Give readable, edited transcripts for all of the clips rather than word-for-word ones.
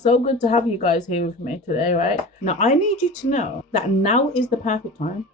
so good to have you guys here with me today, right? Now, I need you to know that now is the perfect time.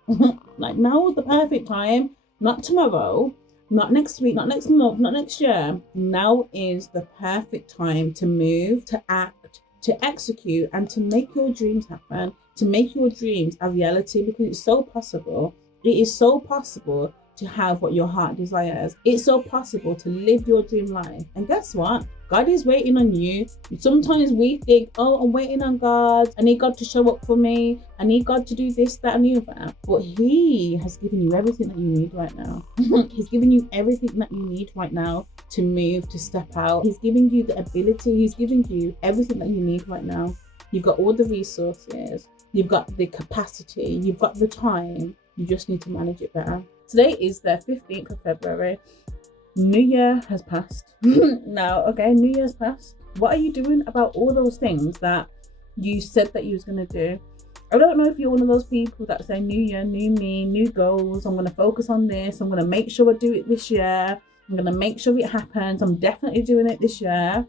Like, now is the perfect time, not tomorrow, not next week, not next month, not next year. Now is the perfect time to move, to act, to execute, and to make your dreams happen, to make your dreams a reality, because it's so possible. It is so possible to have what your heart desires. It's so possible to live your dream life. And guess what? God is waiting on you. Sometimes we think, oh, I'm waiting on God. I need God to show up for me. I need God to do this, that, and the other. But He has given you everything that you need right now. He's given you everything that you need right now to move, to step out. He's giving you the ability. He's giving you everything that you need right now. You've got all the resources. You've got the capacity. You've got the time. You just need to manage it better. Today is the 15th of February. New Year has passed. Now, okay, New Year's passed. What are you doing about all those things that you said that you was going to do? I don't know if you're one of those people that say, New Year, new me, new goals. I'm going to focus on this. I'm going to make sure I do it this year. I'm going to make sure it happens. I'm definitely doing it this year.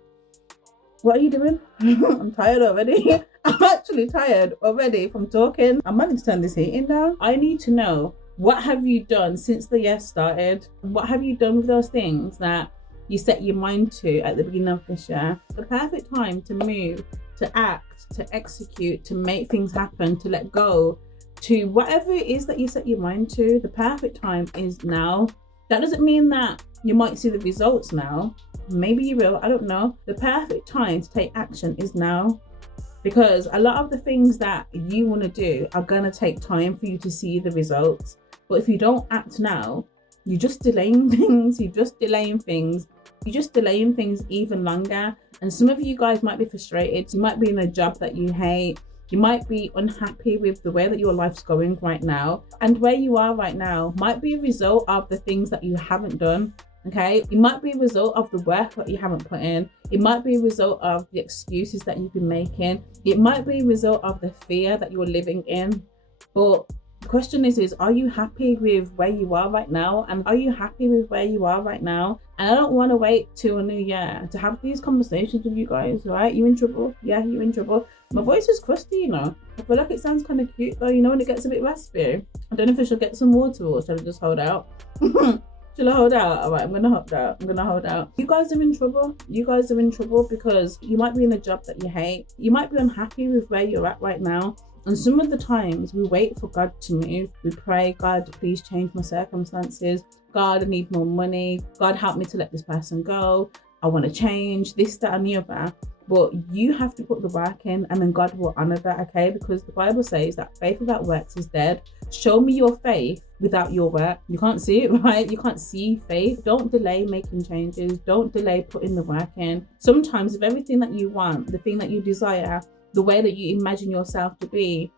What are you doing? I'm tired already. I'm actually tired already from talking. I'm managing to turn this heating down. I need to know, what have you done since the year started? What have you done with those things that you set your mind to at the beginning of this year? The perfect time to move, to act, to execute, to make things happen, to let go, to whatever it is that you set your mind to. The perfect time is now. That doesn't mean that you might see the results now. Maybe you will, I don't know. The perfect time to take action is now. Because a lot of the things that you want to do are going to take time for you to see the results. But if you don't act now, you're just delaying things. You're just delaying things. You're just delaying things even longer. And some of you guys might be frustrated. You might be in a job that you hate. You might be unhappy with the way that your life's going right now. And where you are right now might be a result of the things that you haven't done. Okay, it might be a result of the work that you haven't put in. It might be a result of the excuses that you've been making. It might be a result of the fear that you're living in. But the question is are you happy with where you are right now? And are you happy with where you are right now? And I don't want to wait till a new year to have these conversations with you guys, right? You in trouble? Yeah, you're in trouble. My voice is crusty, you know. I feel like it sounds kind of cute though, you know, when it gets a bit raspy. I don't know if I should get some water or should I just hold out? Should I hold out? All right, I'm gonna hold out. You guys are in trouble. You guys are in trouble because you might be in a job that you hate. You might be unhappy with where you're at right now. And some of the times we wait for God to move. We pray, God, please change my circumstances. God, I need more money. God, help me to let this person go. I want to change this, that, and the other. But you have to put the work in, and then God will honor that, okay? Because the Bible says that faith without works is dead. Show me your faith without your work. You can't see it, right? You can't see faith. Don't delay making changes. Don't delay putting the work in. Sometimes if everything that you want, the thing that you desire, the way that you imagine yourself to be,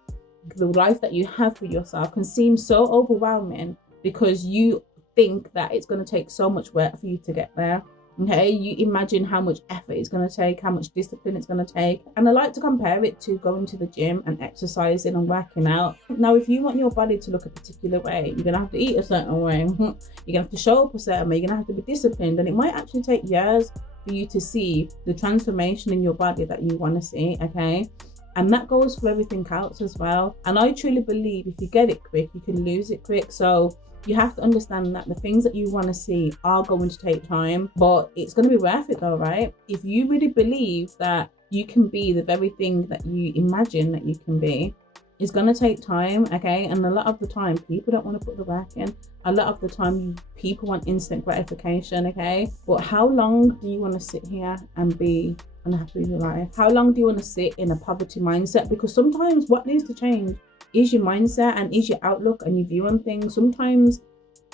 the life that you have for yourself can seem so overwhelming because you think that it's going to take so much work for you to get there. Okay, you imagine how much effort it's going to take, how much discipline it's going to take. And I like to compare it to going to the gym and exercising and working out. Now, if you want your body to look a particular way, you're going to have to eat a certain way. You're going to have to show up a certain way. You're going to have to be disciplined. And it might actually take years for you to see the transformation in your body that you want to see, okay? And that goes for everything else as well. And I truly believe if you get it quick, you can lose it quick. So you have to understand that the things that you want to see are going to take time, but it's going to be worth it though, right? If you really believe that you can be the very thing that you imagine that you can be, it's going to take time, okay? And a lot of the time, people don't want to put the work in. A lot of the time, people want instant gratification, okay? But how long do you want to sit here and be unhappy with your life? How long do you want to sit in a poverty mindset? Because sometimes what needs to change is your mindset and is your outlook and your view on things. Sometimes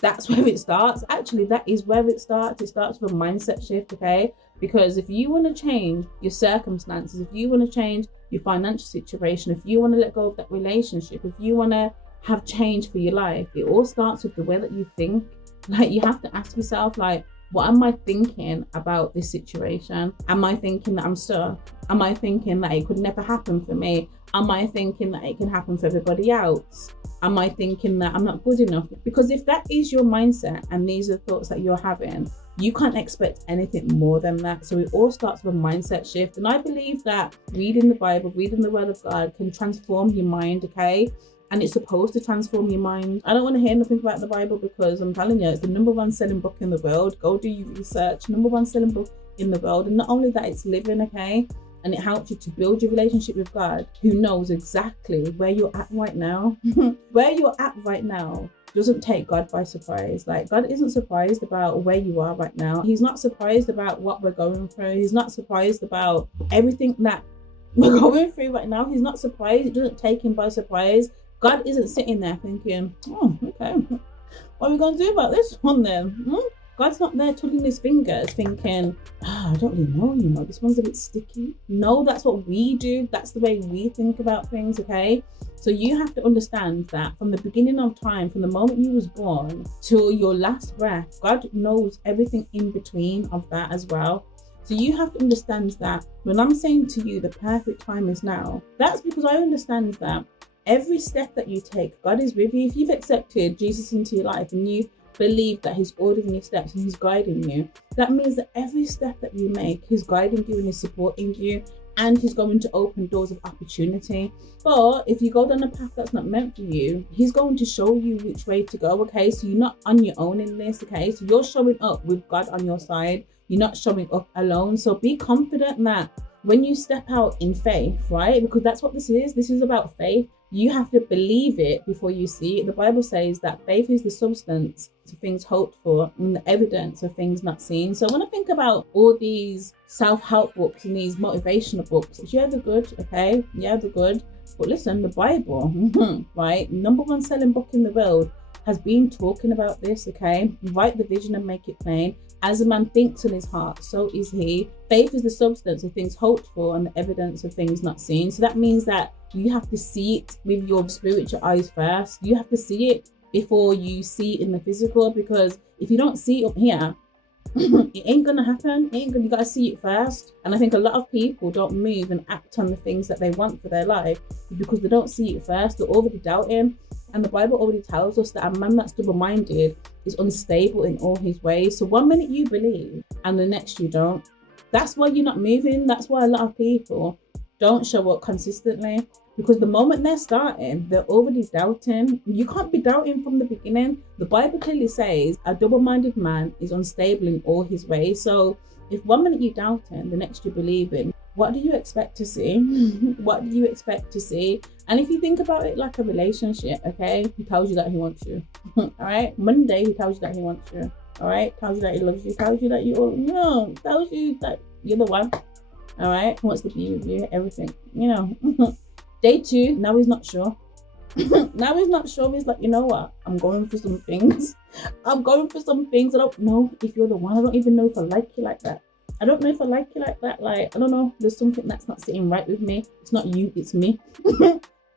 that's where it starts. Actually, that is where it starts. It starts with a mindset shift, okay? Because if you want to change your circumstances, if you want to change your financial situation, if you want to let go of that relationship, if you want to have change for your life, it all starts with the way that you think. Like, you have to ask yourself, like, what am I thinking about this situation? Am I thinking that I'm stuck? Am I thinking that it could never happen for me? Am I thinking that it can happen for everybody else? Am I thinking that I'm not good enough? Because if that is your mindset and these are thoughts that you're having, you can't expect anything more than that. So it all starts with a mindset shift. And I believe that reading the Bible, reading the Word of God can transform your mind, okay? And it's supposed to transform your mind. I don't want to hear nothing about the Bible because I'm telling you, it's the #1 selling book in the world. Go do your research. #1 selling book in the world. And not only that, it's living, okay? And it helps you to build your relationship with God, who knows exactly where you're at right now. Where you're at right now doesn't take God by surprise. Like, God isn't surprised about where you are right now. He's not surprised about what we're going through. He's not surprised about everything that we're going through right now. He's not surprised. It doesn't take him by surprise. God isn't sitting there thinking, oh, okay, what are we going to do about this one then? God's not there twiddling his fingers thinking, I don't really know, this one's a bit sticky. No, that's what we do. That's the way we think about things, okay? So you have to understand that from the beginning of time, from the moment you was born till your last breath, God knows everything in between of that as well. So you have to understand that when I'm saying to you the perfect time is now, that's because I understand that every step that you take, God is with you. If you've accepted Jesus into your life and you believe that he's ordering your steps and he's guiding you, that means that every step that you make, he's guiding you and he's supporting you, and he's going to open doors of opportunity. But if you go down a path that's not meant for you, he's going to show you which way to go, okay? So you're not on your own in this, okay? So you're showing up with God on your side. You're not showing up alone. So be confident that when you step out in faith, right? Because that's what this is about faith. You have to believe it before you see it. The Bible says that faith is the substance of things hoped for and the evidence of things not seen. So when I think about all these self-help books and these motivational books, yeah, they're good, okay? Yeah, they're good. But listen, the Bible, right? #1 selling book in the world has been talking about this, okay? Write the vision and make it plain. As a man thinks in his heart, so is he. Faith is the substance of things hoped for and the evidence of things not seen. So that means that you have to see it with your spiritual eyes first. You have to see it before you see it in the physical, because if you don't see it up here, it ain't gonna happen. You gotta see it first. And I think a lot of people don't move and act on the things that they want for their life because they don't see it first. They're already doubting. And the Bible already tells us that a man that's double-minded is unstable in all his ways. So one minute you believe and the next you don't. That's why you're not moving. That's why a lot of people don't show up consistently, because the moment they're starting, they're already doubting. You can't be doubting from the beginning. The Bible clearly says a double-minded man is unstable in all his ways. So if one minute you're doubting, the next you're believing, what do you expect to see? What do you expect to see? And if you think about it like a relationship, okay, he tells you that he wants you. All right, Monday he tells you that he wants you. All right, tells you that he loves you, tells you that tells you that you're the one. All right, he wants to be with you, everything, Day 2, now he's not sure. Now he's not sure. He's like, you know what? I'm going for some things. I don't know if you're the one. I don't even know if I like you like that. I don't know if I like you like that. Like, I don't know. There's something that's not sitting right with me. It's not you, it's me.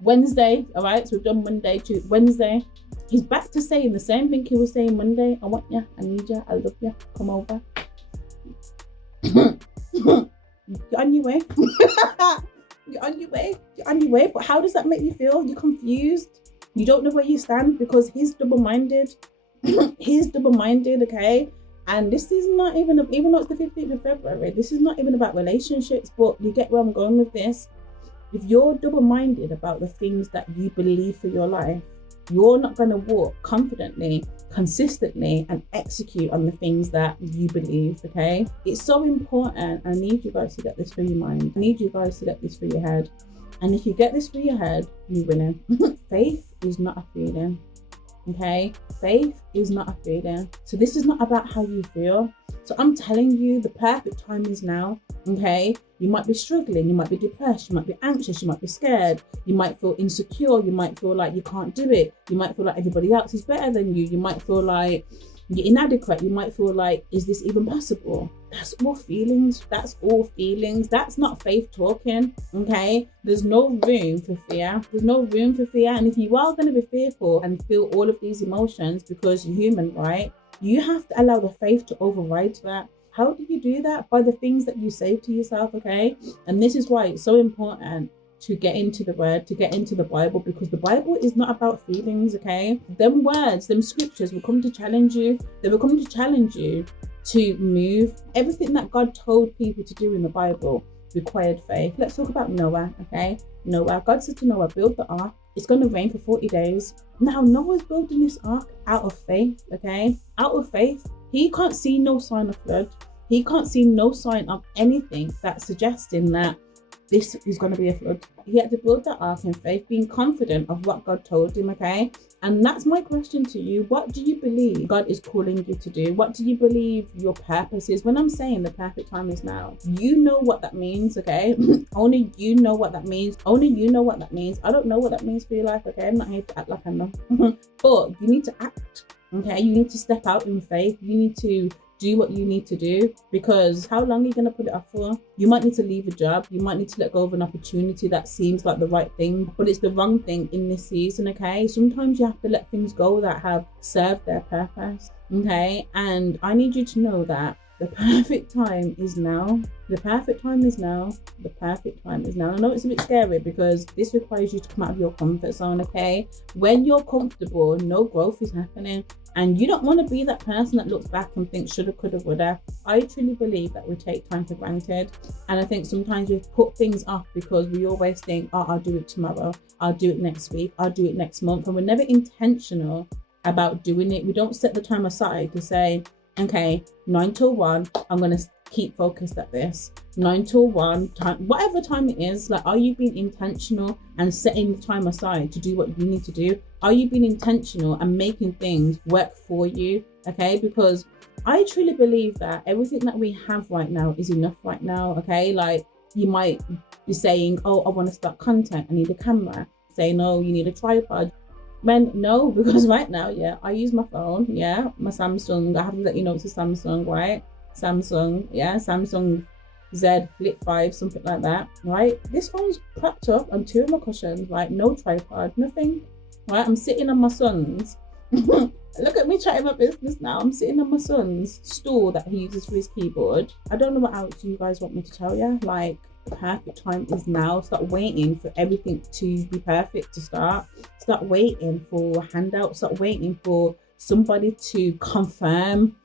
Wednesday, all right? So we've done Monday, Tuesday, Wednesday. He's back to saying the same thing he was saying Monday. I want you. I need you. I love you. Come over. You're on your way. You're on your way. But how does that make you feel? You're confused. You don't know where you stand because he's double-minded. He's double-minded, okay? And this is not even though it's the 15th of February, this is not even about relationships, but you get where I'm going with this. If you're double-minded about the things that you believe for your life, you're not going to walk confidently, consistently, and execute on the things that you believe, okay? It's so important. I need you guys to get this through your mind. I need you guys to get this through your head. And if you get this through your head, you're winning. Faith is not a feeling, okay? Faith is not a feeling. So this is not about how you feel. So I'm telling you, the perfect time is now, okay? You might be struggling, you might be depressed, you might be anxious, you might be scared, you might feel insecure, you might feel like you can't do it, you might feel like everybody else is better than you, you might feel like you're inadequate, you might feel like, is this even possible? That's all feelings. That's not faith talking, okay? There's no room for fear. And if you are going to be fearful and feel all of these emotions because you're human, right? You have to allow the faith to override that. How do you do that? By the things that you say to yourself, okay? And this is why it's so important to get into the word, to get into the Bible, because the Bible is not about feelings, okay? Them words, them scriptures will come to challenge you. They will come to challenge you to move. Everything that God told people to do in the Bible required faith. Let's talk about Noah, okay? Noah, God said to Noah, build the ark. It's going to rain for 40 days. Now, Noah's building this ark out of faith, okay? Out of faith. He can't see no sign of flood. He can't see no sign of anything that's suggesting that this is going to be a flood. He had to build that ark in faith, being confident of what God told him, okay? And that's my question to you. What do you believe God is calling you to do? What do you believe your purpose is? When I'm saying the perfect time is now, you know what that means, okay? Only you know what that means. Only you know what that means. I don't know what that means for your life, okay? I'm not here to act like I know. But you need to act, okay? You need to step out in faith. You need to do what you need to do, because how long are you going to put it off for? You might need to leave a job. You might need to let go of an opportunity that seems like the right thing, but it's the wrong thing in this season, okay? Sometimes you have to let things go that have served their purpose, okay? And I need you to know that the perfect time is now. The perfect time is now. The perfect time is now. I know it's a bit scary because this requires you to come out of your comfort zone, okay? When you're comfortable, no growth is happening. And you don't want to be that person that looks back and thinks shoulda, coulda, woulda. I truly believe that we take time for granted. And I think sometimes we put things off because we always think, oh, I'll do it tomorrow. I'll do it next week. I'll do it next month. And we're never intentional about doing it. We don't set the time aside to say, okay, 9 till 1, I'm going to keep focused at this. 9 till 1, whatever time it is, like, are you being intentional and setting the time aside to do what you need to do? Are you being intentional and making things work for you? Okay, because I truly believe that everything that we have right now is enough right now. Okay, like, you might be saying, oh, I want to start content, I need a camera. Saying, oh, you need a tripod. Man, no, because right now, yeah, I use my phone, yeah, my Samsung. I have to let you know it's a Samsung, right? Samsung, yeah, Samsung Z Flip 5, something like that, right? This phone's propped up on 2 of my cushions, right? No tripod, nothing, right? I'm sitting on my son's. Look at me chatting my business now. I'm sitting on my son's stool that he uses for his keyboard. I don't know what else you guys want me to tell you. Like, the perfect time is now. Stop waiting for everything to be perfect to start. Stop waiting for handouts. Stop waiting for somebody to confirm.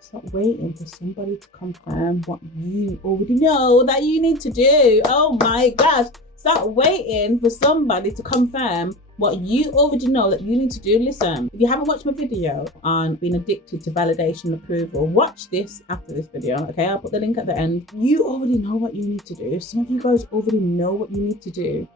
Stop waiting for somebody to confirm what you already know that you need to do. Oh my gosh. Stop waiting for somebody to confirm what you already know that you need to do. Listen, if you haven't watched my video on being addicted to validation and approval, watch this after this video, okay? I'll put the link at the end. You already know what you need to do. Some of you guys already know what you need to do.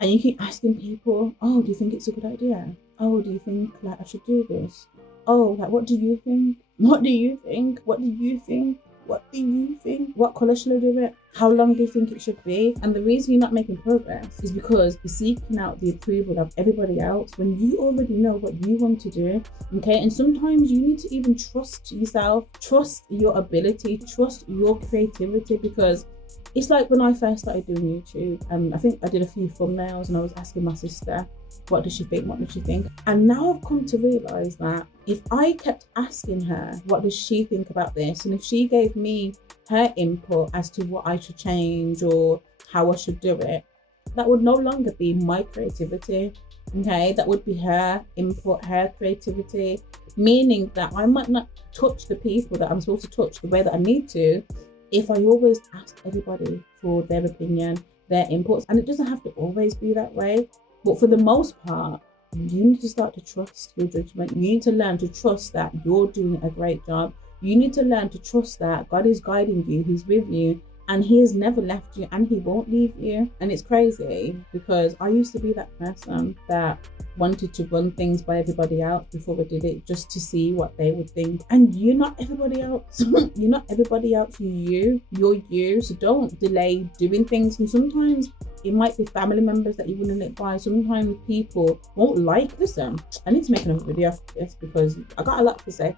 And you keep asking people, oh, do you think it's a good idea? Oh, do you think, like, I should do this? Oh, like, what do you think? What do you think? What do you think? What do you think? What colour should I do it? How long do you think it should be? And the reason you're not making progress is because you're seeking out the approval of everybody else when you already know what you want to do, okay? And sometimes you need to even trust yourself, trust your ability, trust your creativity, because it's like when I first started doing YouTube, and I think I did a few thumbnails and I was asking my sister, what does she think? What does she think? And now I've come to realise that if I kept asking her, what does she think about this? And if she gave me her input as to what I should change or how I should do it, that would no longer be my creativity, okay? That would be her input, her creativity, meaning that I might not touch the people that I'm supposed to touch the way that I need to if I always ask everybody for their opinion, their inputs. And it doesn't have to always be that way. But for the most part, you need to start to trust your judgment. You need to learn to trust that you're doing a great job. You need to learn to trust that God is guiding you, He's with you, and He has never left you and He won't leave you. And it's crazy because I used to be that person that wanted to run things by everybody else before I did it, just to see what they would think. And you're not everybody else. You're not everybody else. You're you. So don't delay doing things. And sometimes it might be family members that you wouldn't let by. Sometimes people won't like. Listen, I need to make another video after this because I got a lot to say.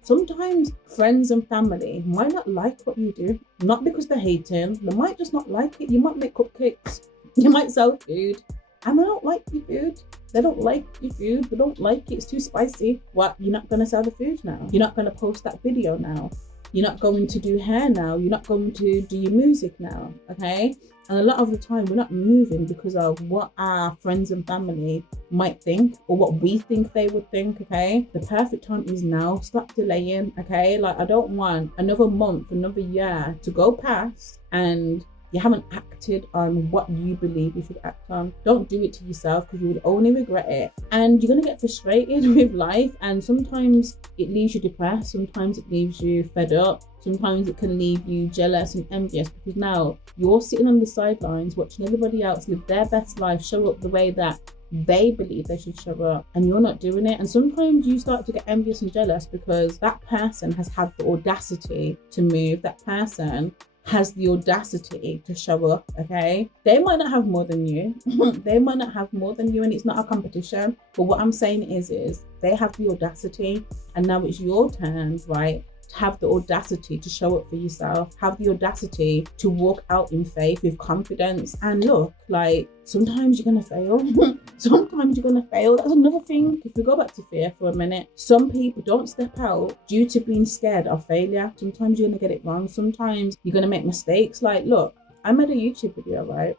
Sometimes friends and family might not like what you do, not because they're hating. They might just not like it. You might make cupcakes, you might sell food, and they don't like your food. They don't like your food. They don't like it. It's too spicy. What? You're not gonna sell the food now. You're not gonna post that video now. You're not going to do hair now. You're not going to do your music now, okay? And a lot of the time, we're not moving because of what our friends and family might think or what we think they would think, okay? The perfect time is now. Stop delaying, okay? Like, I don't want another month, another year to go past and you haven't acted on what you believe you should act on. Don't do it to yourself because you will only regret it. And you're going to get frustrated with life. And sometimes it leaves you depressed. Sometimes it leaves you fed up. Sometimes it can leave you jealous and envious because now you're sitting on the sidelines watching everybody else live their best life, show up the way that they believe they should show up, and you're not doing it. And sometimes you start to get envious and jealous because that person has had the audacity to move. That person has the audacity to show up, okay? They might not have more than you. They might not have more than you, and it's not a competition. But what I'm saying is they have the audacity, and now it's your turn, right? To have the audacity to show up for yourself, have the audacity to walk out in faith with confidence. And look, like, sometimes you're gonna fail. Sometimes you're gonna fail. That's another thing. If we go back to fear for a minute, some people don't step out due to being scared of failure. Sometimes you're gonna get it wrong. Sometimes you're gonna make mistakes. Like, look, I made a YouTube video, right?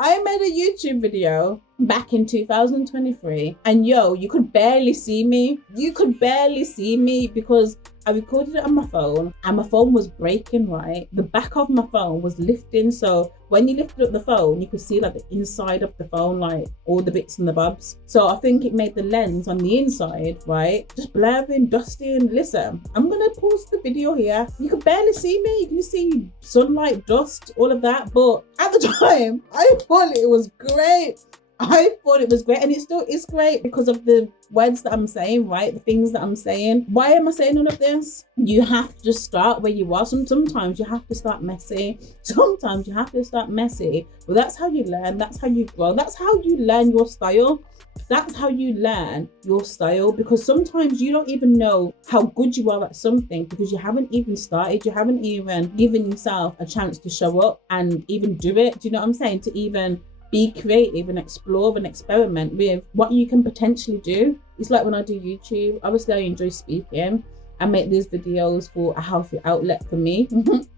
I made a YouTube video back in 2023, and you could barely see me. You could barely see me because I recorded it on my phone and my phone was breaking, right? The back of my phone was lifting. So when you lifted up the phone, you could see like the inside of the phone, like all the bits and the bobs. So I think it made the lens on the inside, right? Just blaring, dusting. Listen, I'm going to pause the video here. You could barely see me. You can see sunlight, dust, all of that. But at the time, I thought it was great. I thought it was great, and it still is great because of the words that I'm saying, right? The things that I'm saying. Why am I saying all of this? You have to just start where you are. Sometimes you have to start messy. Sometimes you have to start messy. But that's how you learn. That's how you grow. That's how you learn your style. That's how you learn your style, because sometimes you don't even know how good you are at something because you haven't even started. You haven't even given yourself a chance to show up and even do it. Do you know what I'm saying? To even be creative and explore and experiment with what you can potentially do. It's like when I do YouTube, obviously I enjoy speaking. I make these videos for a healthy outlet for me,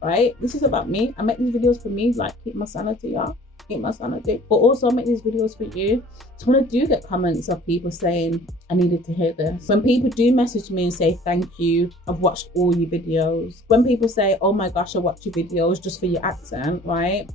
right? This is about me. I make these videos for me, like keep my sanity up, keep my sanity. But also I make these videos for you. So when I do get comments of people saying, I needed to hear this. When people do message me and say, thank you, I've watched all your videos. When people say, oh my gosh, I watch your videos just for your accent, right?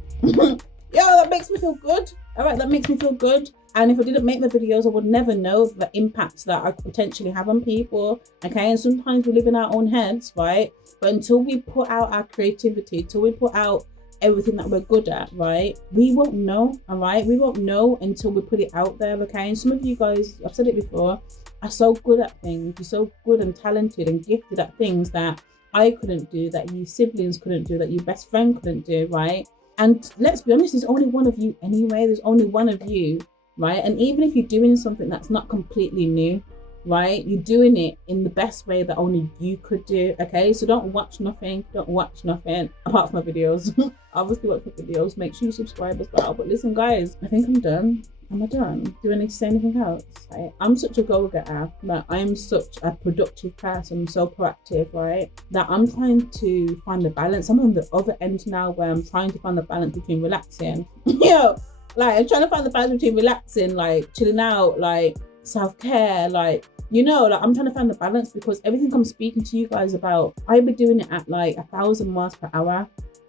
That makes me feel good. All right, that makes me feel good. And if I didn't make the videos, I would never know the impact that I could potentially have on people. Okay, and sometimes we live in our own heads, right? But until we put out our creativity, till we put out everything that we're good at, right, we won't know. All right, we won't know until we put it out there. Okay, and some of you guys, I've said it before, are so good at things. You're so good and talented and gifted at things that I couldn't do, that your siblings couldn't do, that your best friend couldn't do, right? And let's be honest, there's only one of you anyway. There's only one of you, right? And even if you're doing something that's not completely new, right, you're doing it in the best way that only you could do, okay? So don't watch nothing apart from my videos. Obviously watch my videos, make sure you subscribe as well. But listen guys, I think I'm done. Am I done? Do I need to say anything else? Right? I'm such a go-getter, but I'm such a productive person. I'm so proactive, right? That I'm trying to find the balance. I'm on the other end now where I'm trying to find the balance between relaxing. Like I'm trying to find the balance between relaxing, like chilling out, like self-care, like, like I'm trying to find the balance because everything I'm speaking to you guys about, I've been doing it at like 1,000 miles per hour.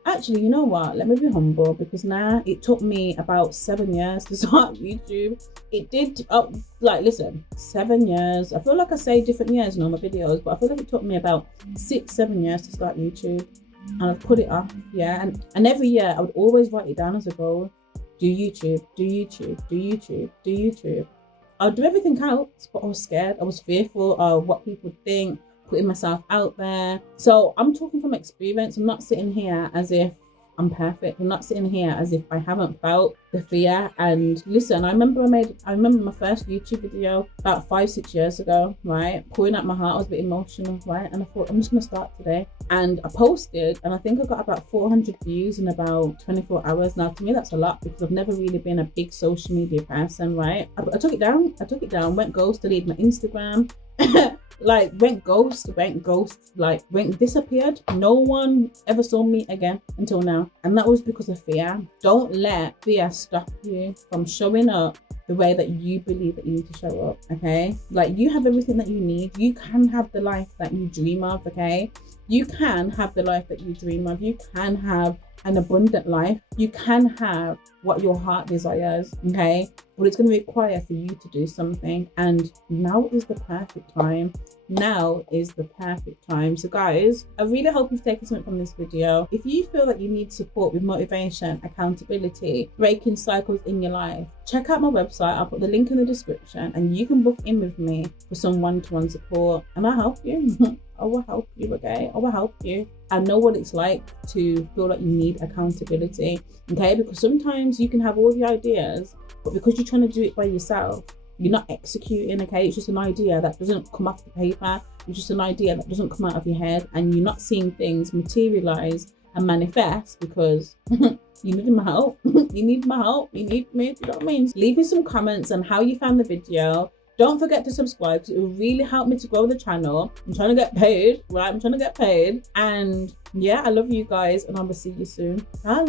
Actually, you know what? Let me be humble because now it took me about 7 years to start YouTube. It did, listen, 7 years. I feel like I say different years in all my videos, but I feel like it took me about 6-7 years to start YouTube. And I've put it off, yeah. And every year I would always write it down as a goal. Do YouTube, do YouTube, do YouTube, do YouTube. I'll do everything else, but I was scared. I was fearful of what people think, putting myself out there. So I'm talking from experience. I'm not sitting here as if I'm perfect. I'm not sitting here as if I haven't felt the fear. And listen, I remember my first YouTube video about 5-6 years ago, right? Pouring out my heart. I was a bit emotional, right? And I thought, I'm just gonna start today. And I posted, and I think I got about 400 views in about 24 hours. Now, to me, that's a lot because I've never really been a big social media person, right? I took it down, went ghost, deleted my Instagram. like went ghost, like went disappeared. No one ever saw me again until now. And that was because of fear. Don't let fear stop you from showing up the way that you believe that you need to show up, okay? Like, you have everything that you need. You can have the life that you dream of, okay? You can have the life that you dream of. You can have an abundant life. You can have what your heart desires, okay? But it's going to require for you to do something, and now is the perfect time. Now is the perfect time. So guys, I really hope you've taken something from this video. If you feel that you need support with motivation, accountability, breaking cycles in your life, check out my website. I'll put the link in the description, and you can book in with me for some one-to-one support, and I'll help you. I will help you, okay? I will help you. I know what it's like to feel like you need accountability, okay? Because sometimes you can have all the ideas, but because you're trying to do it by yourself, you're not executing, okay? It's just an idea that doesn't come off the paper. It's just an idea that doesn't come out of your head, and you're not seeing things materialize and manifest because you need my help. You need my help. You need me. You know what I mean? Leave me some comments on how you found the video. Don't forget to subscribe because it will really help me to grow the channel. I'm trying to get paid, right? I'm trying to get paid. And yeah, I love you guys, and I will see you soon. Bye.